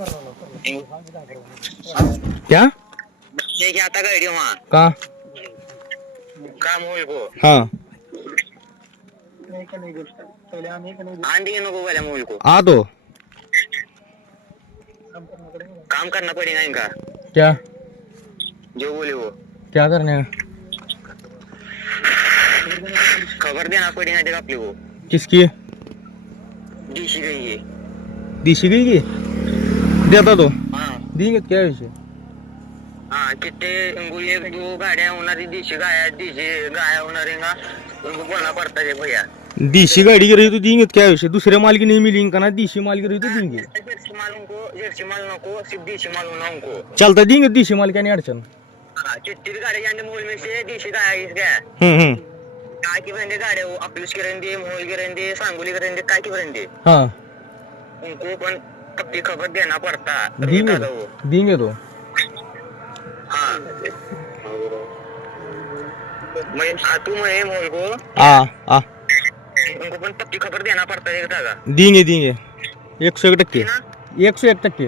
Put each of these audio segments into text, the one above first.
क्या? ये क्या आता गाड़ी वहाँ का? काम को हा। मोल को आ तो काम करना पड़ेगा इनका। क्या? जो बोले वो। क्या करने का खबर देना पड़ेगा देगा अपने को। किसकी? डीसी गई है दिशी गई की देता तो? हाँ. देंगे क्या विषय हाँ कितने उनको एक दो गाड़ियाँ होना डीसी गाया डीसी गाया होना रहेगा उनको बोलना पड़ता है भैया. देशी गाड़ी की रही तो देंगे क्या विषय दूसरे माल की नहीं मिलेंगे का ना देशी माल की रही तो देंगे जर्सी माल उनको जर्सी माल नको सिर्फ देशी माल होना उनको चलता देंगे देशी माल क्या नहीं अड़चन हाँ चिट्टी गाड़ी जाने मोल में से देशी गाया इसका हम्म हम्म. काय की बरेंदे गाड्या हो की मोल की सांगोली की काय की बरेंदे हाँ. उनको पण पक्की खबर देना पड़ता देंगे तो। देंगे तो। हाँ। मैं आतू मैं मोल को। आ आ। उनको पण पक्की खबर देना पड़ता है दादा देंगे देंगे। एक सौ एक टक्के। एक सौ एक टक्के।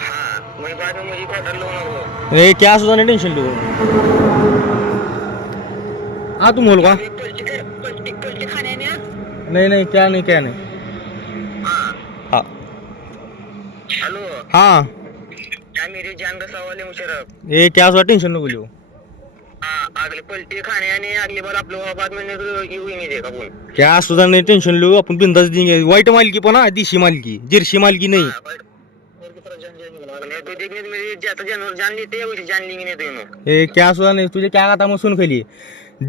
हाँ मैं बाद में मुझे पता लो ना वो। ए क्या सुद्धा नाही टेन्शन घेऊ हा तू बोल का। नाही नाही क्या नहीं क्या नाही। हा. क्या मेरी जान का है मुशरफ? ए क्या टेन्शन नको घेऊ हाँ अगले पलटी खाण्याने अगली बार आप लोग बाद में येऊ नहीं देखा कोण क्या सुद्धा नाही टेन्शन लिहू आपण बिंदास देंगे. वाईट मालकी पण हा देशी मालकी. जर्सी मालकी नाही. हाँ, और की तरह जान जाएंगे नहीं तो देखने तो मेरी जाता जानवर जान लेते हैं वैसे जान लेंगे नहीं तो इन्हों ए क्या सुद्धा नाही तुझे क्या आता मग सुन खाली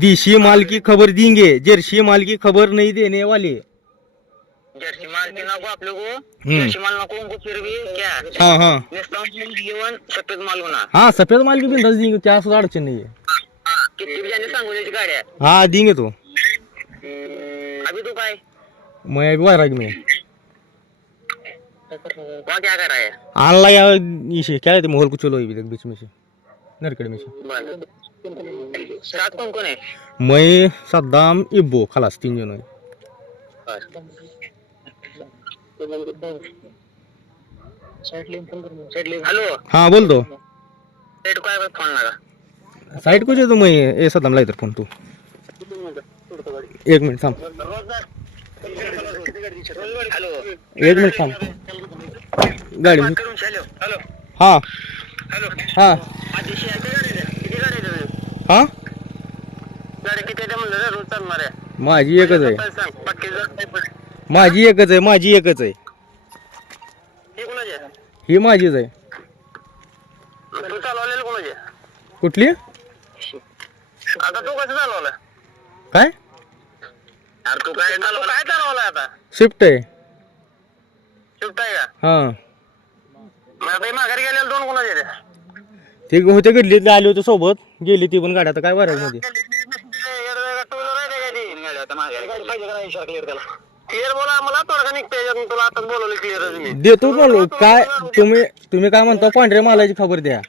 देशी माल की खबर देंगे जर्सी माल की खबर नहीं देने वाले जर्सी माल के ना को आप लोगों हम्म। जर्सी माल ना को उनको फिर भी क्या हाँ हाँ जीवन सफेद माल होना हाँ सफेद माल की बिंदास देंगे क्या सुद्धा अडचण नाही हाँ कितनी भी जाने हा देंगे तो. अभी तो काय? मैं अभी वायराग में. वहाँ क्या कर रहा है? आणला या इशे क्या है मोहल कुछ लोई भी बीच में से नरकड़ में से बरं. साथ कौन कौन है मैं सद्दाम इब्बो खलास तीन आहे. हेलो हाँ बोल दो को आया फोन लगा साइड कुछ तो? मैं ए सद्दाम ला इधर फोन तू. एक मिनिट थांब. हेलो एक मिनिट थांब. गाडी हा. हेलो हा? हा? माझी एकच आहे. माझी एकच आहे माझी एकच आहे. हे कोणाची आहे? ही माझीच आहे. तू चालवलेलं कोणाची आहे? कुठली? आता तू कसं चालवलं? काय? अरे तू काय तू काय चालवलं आता? स्विफ्ट आहे. शिफ्ट आहे का? हा. मग आता हे माघारी गेलेलं दोन कोणाचे आहेत? ते होते गल्लीतले आले होते सोबत. गेली ती पण गाडी आता काय वारागमध्ये? क्लिअर बोला आम्हाला थोडं निघते तुला आताच बोलवलं क्लिअर मी देतो बोलो काय तुम्ही तुम्ही काय म्हणता पांढऱ्या मालाची खबर द्या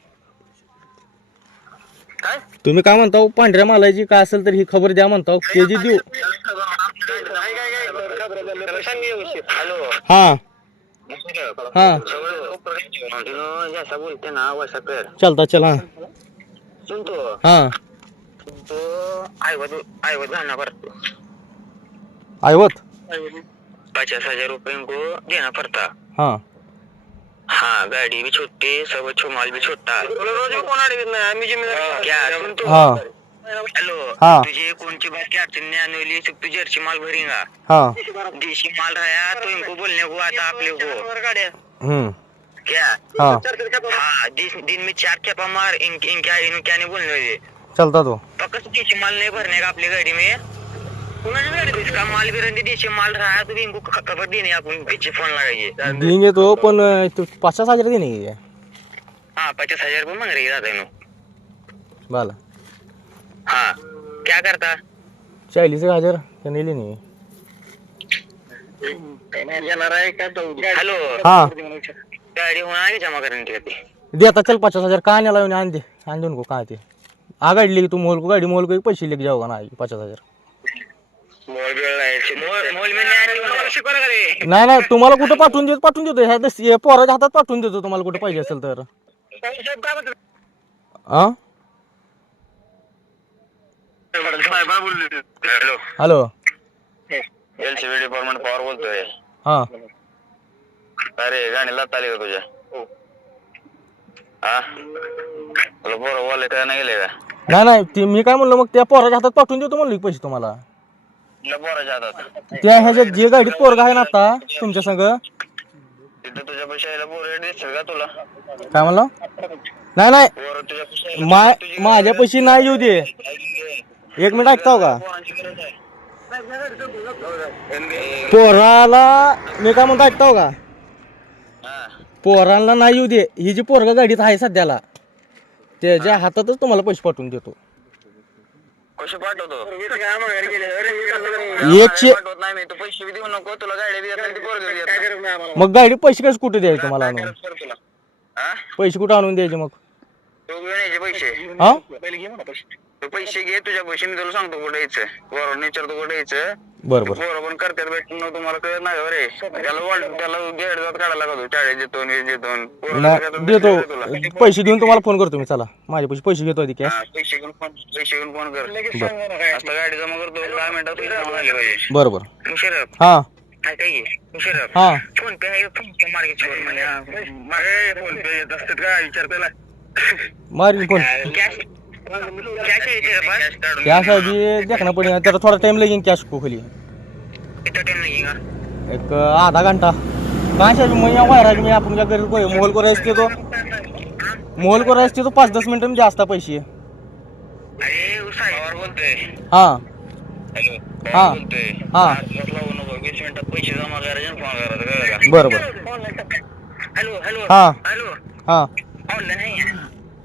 काय तुम्ही काय म्हणता पांढऱ्या मालाची काय असेल तर ही खबर द्या म्हणता के जी देऊ हॅलो हा हाँ. जैसा बोलते ना वैसा कर चलता चल हा सुन तो हा तो ऐवत ऐवत जाना पड़ता ऐवत पचास हज़ार रुपये इनको देना पड़ता। हा। हाँ गाड़ी भी छोटी सब अच्छो माल भी छोटा। रोज में जिम्मेदार क्या? सुन तो। हा। हेलो हाँ. तुझे कौन सी बात की अड़चन नहीं आने वाली सिर्फ़ तू जर्सी माल भरेगा। हा। देशी माल रहा तो इनको बोलने को आता आप को। हम्म। क्या? हा। हाँ दिन दिन में चार खेपा मार इन नहीं बोलने वाले चलता तो। पक्का देशी माल नहीं भरने का अपनी गाड़ी में? माल देशी माल रहा है तो भी इनको ख- खबर देनी है अपन पीछे फोन लगाइए देंगे तो पण तो पचास हजार देणे की हाँ पचास हजार रुपये मांग रही दादा इन्हों बाला हाँ क्या करता चाळीस एक हजार का नाही लेणे हेलो हा गाड़ी होना है जमा करने दे आता चल पचास हजार काय नाही लावून आण दे आण देऊन को काय ते आ गाडी लेके तू मोल को गाडी मोल को एक पैसे लेके जाओगा ना पचास हजार नाही. मोल मोल मी नाही तुम्हाला कुठं पाठवून देतो पाठवून देतो ह्या दस- हे पोराच्या हातात पाठवून देतो तुम्हाला कुठं पाहिजे असेल तर. हा hello. Hello. LCB department Pawar बोलतोय. हा. अरे गाणी लात आली का तुझ्या? हा. तुला पोरं काय नाही गेले का? नाही नाही ते मी काय म्हणलं मग त्या पोराच्या हातात पाठवून देतो म्हणलं की पैसे तुम्हाला. हातात त्या ह्याच्यात जे गाडीत पोरगा आहे ना आता तुमच्या संग? तिथं तुझ्या का तुला? काय म्हणलं? नाही नाही. तुझ्या मा माझ्या पैसे नाही येऊ दे. एक मिनिट ऐकताव का? पोराला मी काय म्हणतो ऐकताव का? हा. पोरांना नाही येऊ दे. ही जी पोरगा गाडीत आहे सध्याला त्याच्या हातातच तुम्हाला पैसे पाठवून देतो. कसे पाठवतो एकशे पाठवत नाही मी. तू पैसे बी देऊ नको तुला गाडी देत नाही ती पोरगी बी देत नाही. मग गाडी पैसे कसे कुठे द्यायचे तुम्हाला काय आणून? करायचं तुला? हा पैसे कुठे आणून द्यायचे मग? तू घेऊन यायचे पैसे. हा? पहिले घे म्हणा पैसे. तू पैसे घे तुझ्या पैसे मी तुला सांगतो कुठे यायचं. पोरावर विचारतो कुठे यायचं. बरं बरं. पोरं पण करतात भेटून तुम्हाला कळत नाही का रे त्याला वाट त्याला गेट जात काढायला लागतो चाळीस देतो वीस देतो पोरं नाही करतात देतो. भेटून तुला. पैसे देऊन तुम्हाला फोन करतो मी चला. माझे पैसे पैसे घेतो आधी कॅश हा, पैसे घेऊन फोन पैसे घेऊन फोन कर. असं गाडी जमा करतो दहा मिनिटात पैसे जमा झाले पाहिजे. बरं बरं. मुशरफ हा. काय काय घे? मुशरफ हा. फोन पे आहे फोन पे मार्केट म्हणे. फोन पे येत असतात का? विचार केला मारील फोन. कॅश कॅश आहे बी देखना पडेल त्याला थोडा टाइम लागेल कॅश खोली टाइम का एक आधा घंटा. काय साहेब मग या वायरा मी आपण काय मोहल करायचं ते तो? मोहल करायचं ते तो? पाच दस मिनिटं जास्त पैसे. हा. हा. हा. नको वीस मिनिटात पैसे का हॅलो हॅलो हा. हॅलो हा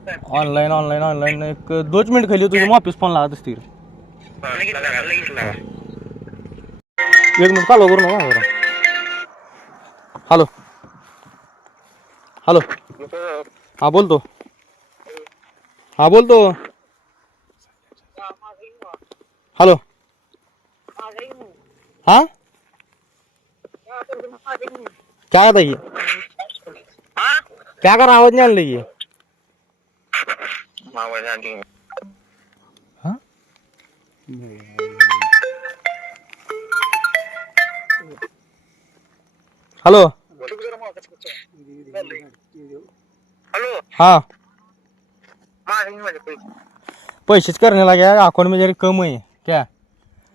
ऑनलाईन ऑनलाईन ऑनलाईन ऑनलाईन एक दोन मिनिट खाली तुझे ऑफ़िस फ़ोन लागत असतील. एक मिनिट चालू करू नका हॅलो। हॅलो। हा बोलतो हा बोलतो हॅलो। हा? क्या आता ये? हा? क्या करा आवाज़ नाही आणलं हॅलो. हॅलो. हा. माझे माझे पैसे. पैसेच करने लगे अकाउंट में जरा कम है क्या?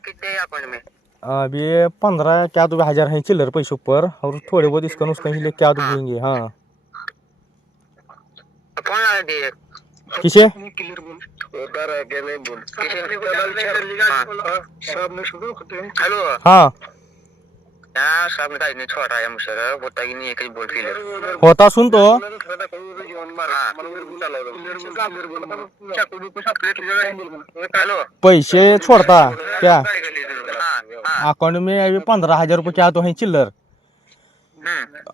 किती आहे में अभी पंद्रह क्या तो हजार है चिल्लर पैसे ऊपर. और थोड़े बहुत इसका उसका ही लेके क्या तो देंगे हाँ. फोन किसे? क्लियर बोल उतार गेले बोल हॅलो हाँ त्या साहब काही नाही छोटा आहे मुसर होता की नाही एकच बोल क्लियर होता सुन तो। हॅलो पैसे छोड़ता? क्या? हाँ। अकाउंट में अभी पंद्रह हजार रुपये क्या तो है चिल्लर।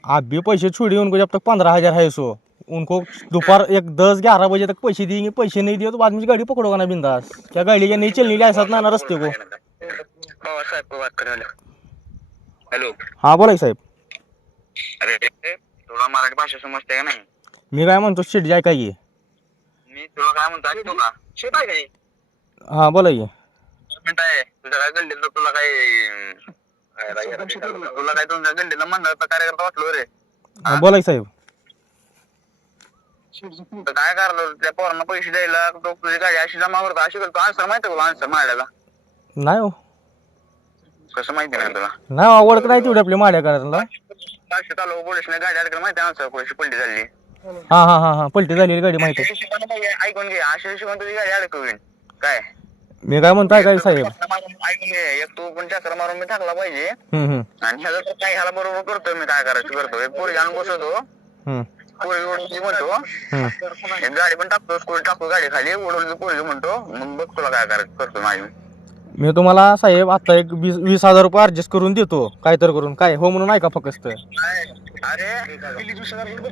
आप भी पैसे छोड़िए उनको जब तक पंद्रह हजार है सो। उनको दोपहर एक दस ग्यारह बजे तक पैसे देंगे पैसे नहीं दिए तो बाद में गाड़ी पकड़ोगा ना बिंदास? क्या गाड़ी क्या नहीं चलनी लाइसेंस ना ना रस्ते को. पवार साहेब को बात करायला हॅलो. हाँ बोला की साहेब. अरे तुला मराठी भाषा समजते का नाही? मी काय म्हणतो शेट जाय काय ये मी तुला काय म्हणतो ऐकतो का? शेत आहे काय हा? बोला की. मिनिट आहे. तुझ्या काय गल्लीत तुला काय अं, काय राहिलं? तुला काय तुमच्या गल्लीला मंडळाचा कार्यकर्ता वाटलो रे हा, बोला की साहेब. तर काय करलो त्या पोरांना पैसे द्यायला तो तुझी गाडी अशी जमा करतो अशी करतो. आन्सर माहिती तुला? आन्सर मारायला नाही हो. कसं माहिती नाही तुला? नाही ओळख नाही तेवढी आपली माड्या करायला लक्ष चालू पोलिसने गाडी अडकली माहिती आन्सर पैसे पलटी झाली. हा हा हा हा. पलटी झालेली गाडी माहिती ऐकून घे. अशा शिकवण तुझी गाडी अडकवीन. काय? मी काय म्हणताय काय साहेब. ऐकून घे. एक तू पण चक्र मारून मी टाकला पाहिजे. हम्म हम्म. आणि ह्याचं काय ह्याला बरोबर करतोय मी काय करायचं करतो एक पोरी आणून बसवतो. हम्म. पोरी ओढली म्हणतो. एक गाडी पण टाकतो स्कूल टाकतो गाडी खाली ओढवली पोरगी म्हणतो मग बघ तुला काय करायचं करतो माझी. मी तुम्हाला साहेब आता एक वीस वीस हजार रुपये ऍडजस्ट करून देतो काय तर करून. काय हो म्हणून ऐका फक्त? अरे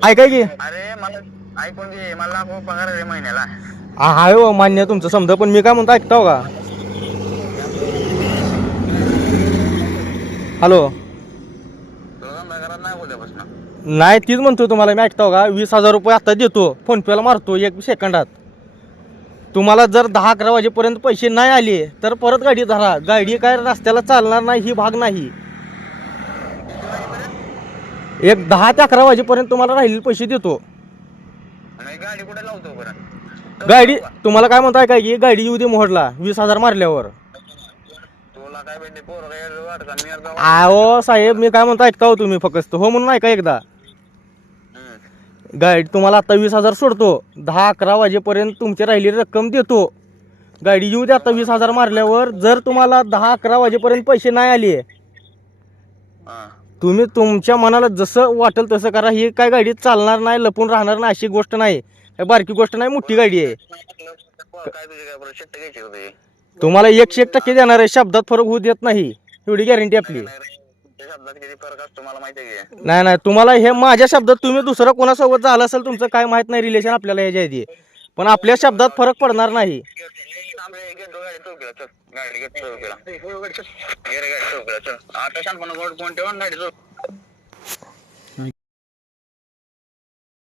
ऐकाय की? अरे मला ऐकून घे मला लाखो पगार आहे महिन्याला. हा हाय हो मान्य आहे तुमचं समजा पण मी काय म्हणतो ऐकताव का? हॅलो तुला धंदा करत नाही उद्यापासून नाही तीच म्हणतो तुम्हाला मी ऐकतो का? वीस हजार रुपये आता देतो फोनपेला मारतो एक सेकंदात. तुम्हाला जर दहा अकरा वाजेपर्यंत पैसे नाही आले तर परत गाडी धरा. गाडी काय रस्त्याला चालणार नाही ही भाग नाही. एक दहा ते अकरा वाजेपर्यंत तुम्हाला राहिलेले पैसे देतो. गाडी कुठे लावतो बरं? गाडी तुम्हाला काय म्हणताय काय की गाडी येऊ दे मोहडला वीस हजार मारल्यावर. आहो साहेब मी काय म्हणतो ऐकता हो तुम्ही फक्त. हो म्हणून ऐका एकदा. गाडी तुम्हाला आता वीस हजार सोडतो. दहा अकरा वाजेपर्यंत तुमची राहिलेली रक्कम देतो. गाडी येऊ दे आता वीस हजार मारल्यावर. जर तुम्हाला दहा अकरा वाजेपर्यंत पैसे नाही आले तुम्ही तुमच्या मनाला जसं वाटेल तसं करा. ही काय गाडी चालणार नाही लपून राहणार नाही अशी गोष्ट नाही. काय बारकी गोष्ट नाही मोठी गाडी आहे. तुम्हाला एकशे एक टक्के देणार आहे शब्दात फरक होऊ देत नाही. एवढी गॅरंटी आपली. तुमच्या शब्दात किती फरक असतो मला माहिती आहे की? नाही नाही तुम्हाला हे माझ्या शब्दात तुम्ही दुसरं कोणासोबत झालं असेल तुमचं काय माहीत नाही रिलेशन आपल्याला ह्याच्या आधी. पण आपल्या शब्दात फरक पडणार नाही. घेतो गाडी चौकीला चल. गाडी घेतो चौकीला गाडी चौकीला चल. आता शांतपणा कोण ठेवून गाडी चौक